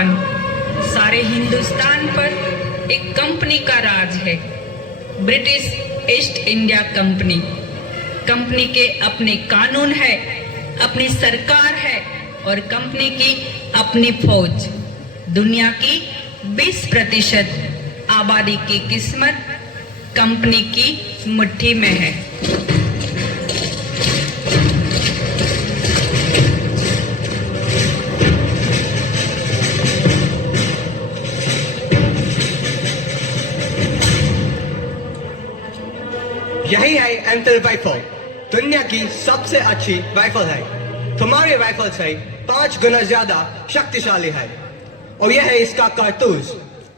शासन सारे हिंदुस्तान पर एक कंपनी का राज है, British east India company. Company के अपने कानून है, अपनी सरकार है और कंपनी की अपनी फौज। दुनिया की 20% आबादी की किस्मत कंपनी की मुट्ठी में है। यही है एंटर राइफल, दुनिया की सबसे अच्छी राइफल है। तुम्हारी राइफल से 5 गुना ज्यादा शक्तिशाली है। और यह है इसका कारतूस,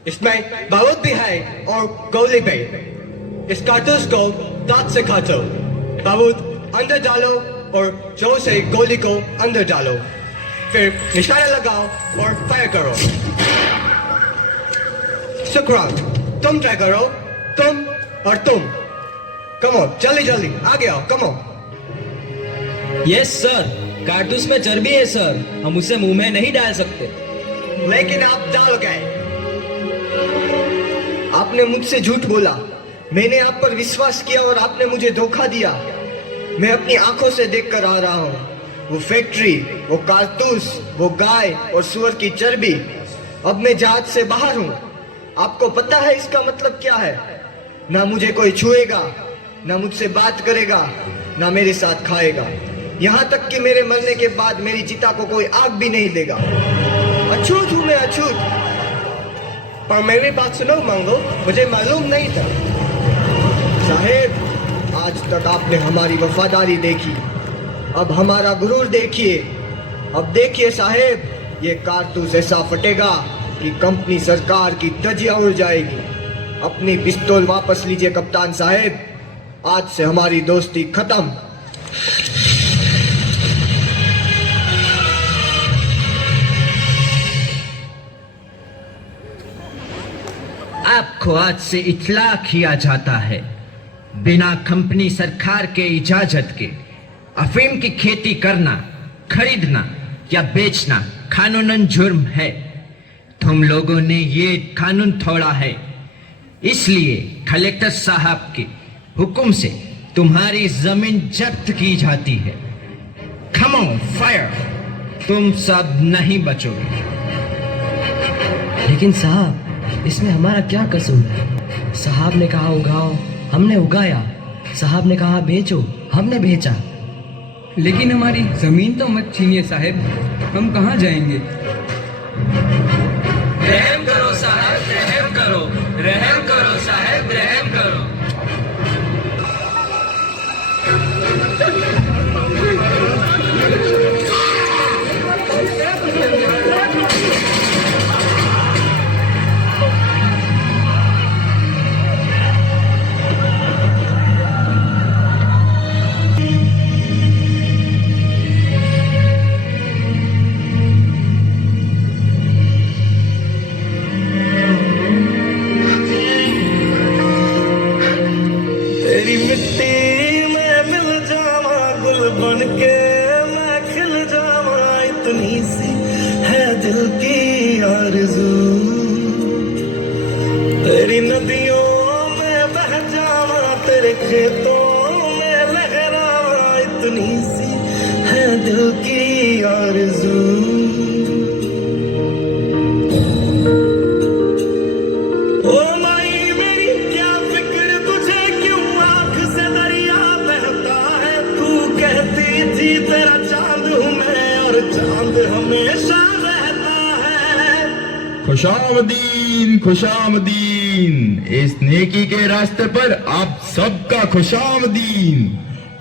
इसमें बारूद भी है और गोली भी। इस कारतूस को दांत से काटो, बारूद अंदर डालो और जोर से गोली को अंदर डालो, फिर निशाना लगाओ और फायर करो। शुक्रान, तुम ट्राई करो, तुम और तुम। कमो, जल्दी जल्दी आगे आओ, कमो। यस सर, कारतूस में चर्बी है सर, हम उसे मुंह में नहीं डाल सकते। लेकिन आप डाल गए। आपने मुझसे झूठ बोला, मैंने आप पर विश्वास किया और आपने मुझे धोखा दिया। मैं अपनी आंखों से देखकर आ रहा हूँ, वो फैक्ट्री, वो कारतूस, वो गाय और सुअर की चर्बी। अब मैं जहाज से बाहर हूँ। आपको पता है इसका मतलब क्या है? ना मुझे कोई छुएगा, ना मुझसे बात करेगा, ना मेरे साथ खाएगा। यहाँ तक कि मेरे मरने के बाद मेरी चिता को कोई आग भी नहीं देगा। अछूत हूँ मैं, अछूत। पर मेरी बात सुनो मंगो, मुझे मालूम नहीं था। साहेब, आज तक आपने हमारी वफादारी देखी, अब हमारा गुरूर देखिए। अब देखिए साहेब, ये कारतूस ऐसा फटेगा कि कंपनी सरकार की धज्जियां उड़ जाएगी। अपनी पिस्तौल वापस लीजिए कप्तान साहेब, आज से हमारी दोस्ती खत्म। आपको आज से इत्तला किया जाता है, बिना कंपनी सरकार के इजाजत के अफीम की खेती करना, खरीदना या बेचना कानूनन जुर्म है। तुम लोगों ने ये कानून तोड़ा है, इसलिए कलेक्टर साहब के हुक्म से तुम्हारी जमीन जब्त की जाती है। कम ऑन फायर, तुम सब नहीं बचोगे। लेकिन साहब, इसमें हमारा क्या कसूर है? साहब ने कहा उगाओ, हमने उगाया। साहब ने कहा बेचो, हमने बेचा। लेकिन हमारी जमीन तो मत छीनिए साहब, हम कहाँ जाएंगे? रहम करो साहब, रहम करो, रहम करो साहब, रहम करो। तेरी नदियों में बह जावा, तेरे खेतों में लहरावा, इतनी सी है दिल की आरज़ू। ओ माई मेरी क्या फिक्र तुझे, क्यों आँख से दरिया बहता है? तू कहती थी तेरा चांद हूँ मैं और चांद हमेशा रहता है। खुशामदीन, खुशामदीन, इस नेकी के रास्ते पर आप सबका खुशामदीन।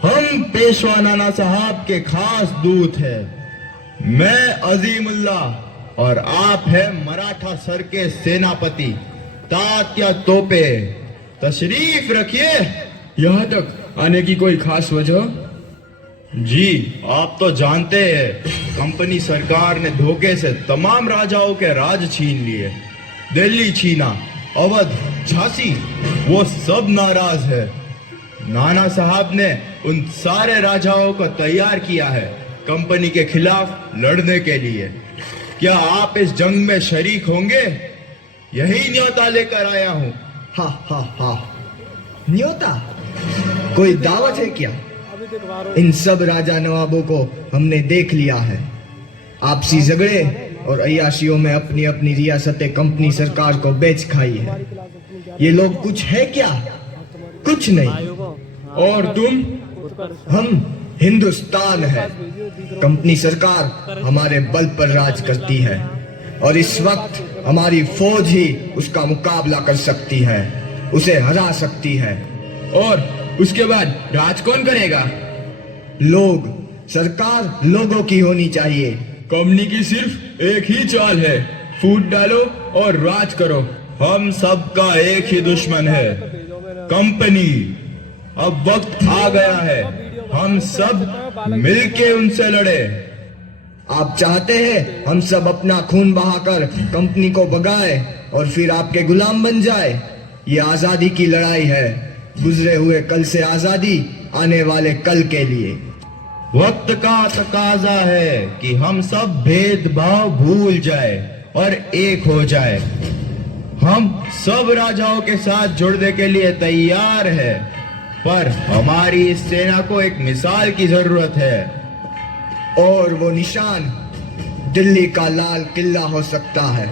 हम पेशवा नाना साहब के खास दूत हैं। मैं अजीमुल्लाह और आप हैं मराठा सर के सेनापति तात्या तोपे। तशरीफ रखिए। यहाँ तक आने की कोई खास वजह? जी, आप तो जानते हैं, कंपनी सरकार ने धोखे से तमाम राजाओं के राज छीन लिए। दिल्ली छीना, अवध, झांसी, वो सब नाराज है। नाना साहब ने उन सारे राजाओं को तैयार किया है कंपनी के खिलाफ लड़ने के लिए। क्या आप इस जंग में शरीक होंगे? यही न्योता लेकर आया हूँ। हा हा हा, न्योता? कोई दावत है क्या? इन सब राजा नवाबों को हमने देख लिया है। आपसी झगड़े और अय्याशियों में अपनी अपनी रियासतें कंपनी सरकार को बेच खाई है। ये लोग कुछ है क्या? कुछ नहीं। और तुम? हम हिंदुस्तान है। कंपनी सरकार हमारे बल पर राज करती है और इस वक्त हमारी फौज ही उसका मुकाबला कर सकती है, उसे हरा सकती है। और उसके बाद राज कौन करेगा? लोग। सरकार लोगों की होनी चाहिए। कंपनी की सिर्फ एक ही चाल है, फूट डालो और राज करो। हम सबका एक ही दुश्मन है, कंपनी। अब वक्त आ गया है, हम सब मिलके उनसे लड़े। आप चाहते हैं हम सब अपना खून बहाकर कंपनी को भगाए और फिर आपके गुलाम बन जाए? ये आजादी की लड़ाई है, गुजरे हुए कल से आजादी, आने वाले कल के लिए। वक्त का तकाजा है कि हम सब भेदभाव भूल जाए और एक हो जाए। हम सब राजाओं के साथ जुड़ने के लिए तैयार है, पर हमारी इस सेना को एक मिसाल की जरूरत है। और वो निशान दिल्ली का लाल किला हो सकता है।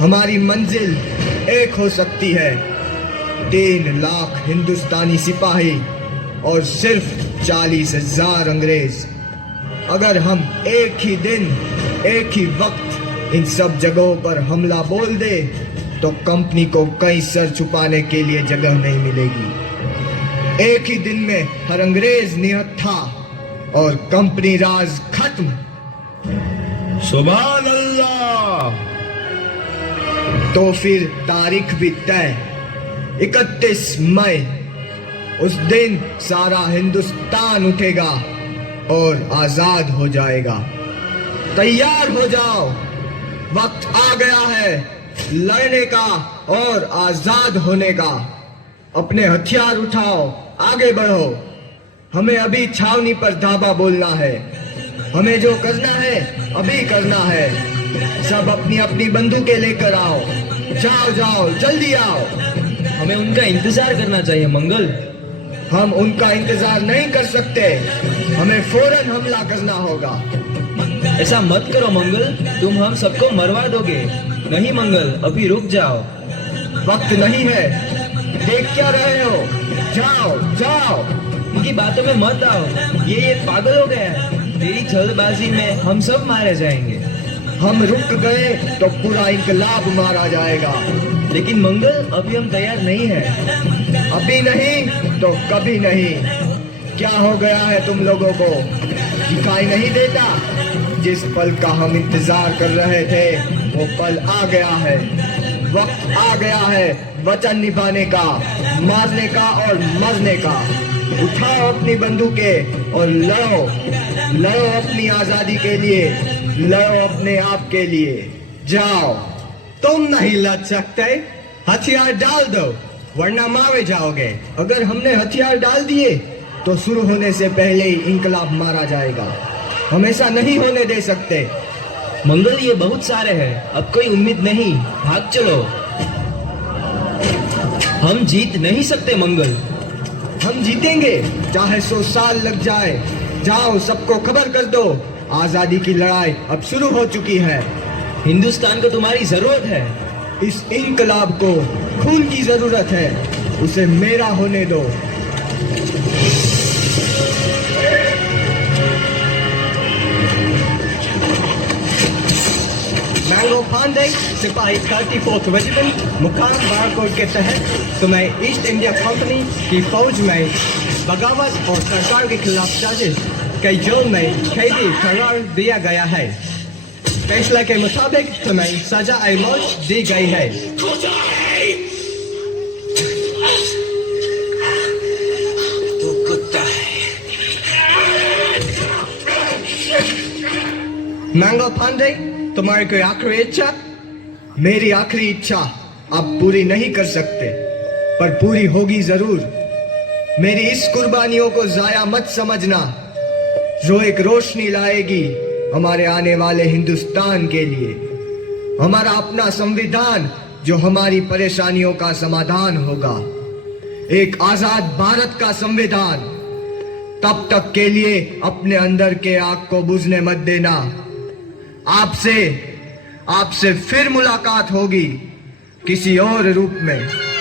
हमारी मंजिल एक हो सकती है। 3 लाख हिंदुस्तानी सिपाही और सिर्फ 40,000 अंग्रेज। अगर हम एक ही दिन, एक ही वक्त इन सब जगहों पर हमला बोल दे तो कंपनी को कहीं सर छुपाने के लिए जगह नहीं मिलेगी। एक ही दिन में हर अंग्रेज निहत्था और कंपनी राज खत्म। सुभान अल्लाह। तो फिर तारीख भी तय, 31 मई। उस दिन सारा हिंदुस्तान उठेगा और आजाद हो जाएगा। तैयार हो जाओ, वक्त आ गया है लड़ने का और आजाद होने का। अपने हथियार उठाओ, आगे बढ़ो। हमें अभी छावनी पर धावा बोलना है। हमें जो करना है अभी करना है। सब अपनी अपनी बंदूकें लेकर आओ। जाओ जाओ, जल्दी आओ। हमें उनका इंतजार करना चाहिए मंगल। हम उनका इंतजार नहीं कर सकते, हमें फौरन हमला करना होगा। ऐसा मत करो मंगल, तुम हम सबको मरवा दोगे। नहीं मंगल, अभी रुक जाओ। वक्त नहीं है, देख क्या रहे हो? जाओ जाओ। उनकी बातों में मत आओ, ये पागल हो गया है। तेरी जल्दबाजी में हम सब मारे जाएंगे। हम रुक गए तो पूरा इनकलाब मारा जाएगा। लेकिन मंगल, अभी हम तैयार नहीं हैं। अभी नहीं तो कभी नहीं। क्या हो गया है तुम लोगों को? दिखाई नहीं देता? जिस पल का हम इंतजार कर रहे थे वो पल आ गया है। वक्त आ गया है वचन निभाने का, मारने का और मरने का। उठाओ अपनी बंदूकें और लड़ो। लड़ो अपनी आजादी के लिए, लड़ो अपने आप के लिए। जाओ। तुम नहीं लड़ सकते, हथियार डाल दो वरना मारे जाओगे। अगर हमने हथियार डाल दिए तो शुरू होने से पहले ही इंकलाब मारा जाएगा। हम ऐसा नहीं होने दे सकते। मंगल, ये बहुत सारे हैं, अब कोई उम्मीद नहीं। भाग चलो। हम जीत नहीं सकते मंगल। हम जीतेंगे, चाहे 100 साल लग जाए। जाओ, सबको खबर कर दो, आजादी की लड़ाई अब शुरू हो चुकी है। हिंदुस्तान को तुम्हारी जरूरत है। इस इंकलाब को खून की जरूरत है, उसे मेरा होने दो। मैंगो पांडे, सिपाही 34th रेजिमेंट, मुकाम बारकोट के तहत तुम्हें ईस्ट इंडिया कंपनी की फौज में बगावत और सरकार के खिलाफ साजिश के जुर्म में कैदी करार दिया गया है। फैसले के मुताबिक तुम्हें सजा मौत दी गई है। तू कुत्ता है। मैंगो पांडे, तुम्हारी कोई आखिरी इच्छा? मेरी आखिरी इच्छा आप पूरी नहीं कर सकते, पर पूरी होगी जरूर। मेरी इस कुर्बानियों को जाया मत समझना, जो एक रोशनी लाएगी हमारे आने वाले हिंदुस्तान के लिए, हमारा अपना संविधान जो हमारी परेशानियों का समाधान होगा, एक आजाद भारत का संविधान। तब तक के लिए अपने अंदर के आग को बुझने मत देना। आपसे फिर मुलाकात होगी किसी और रूप में।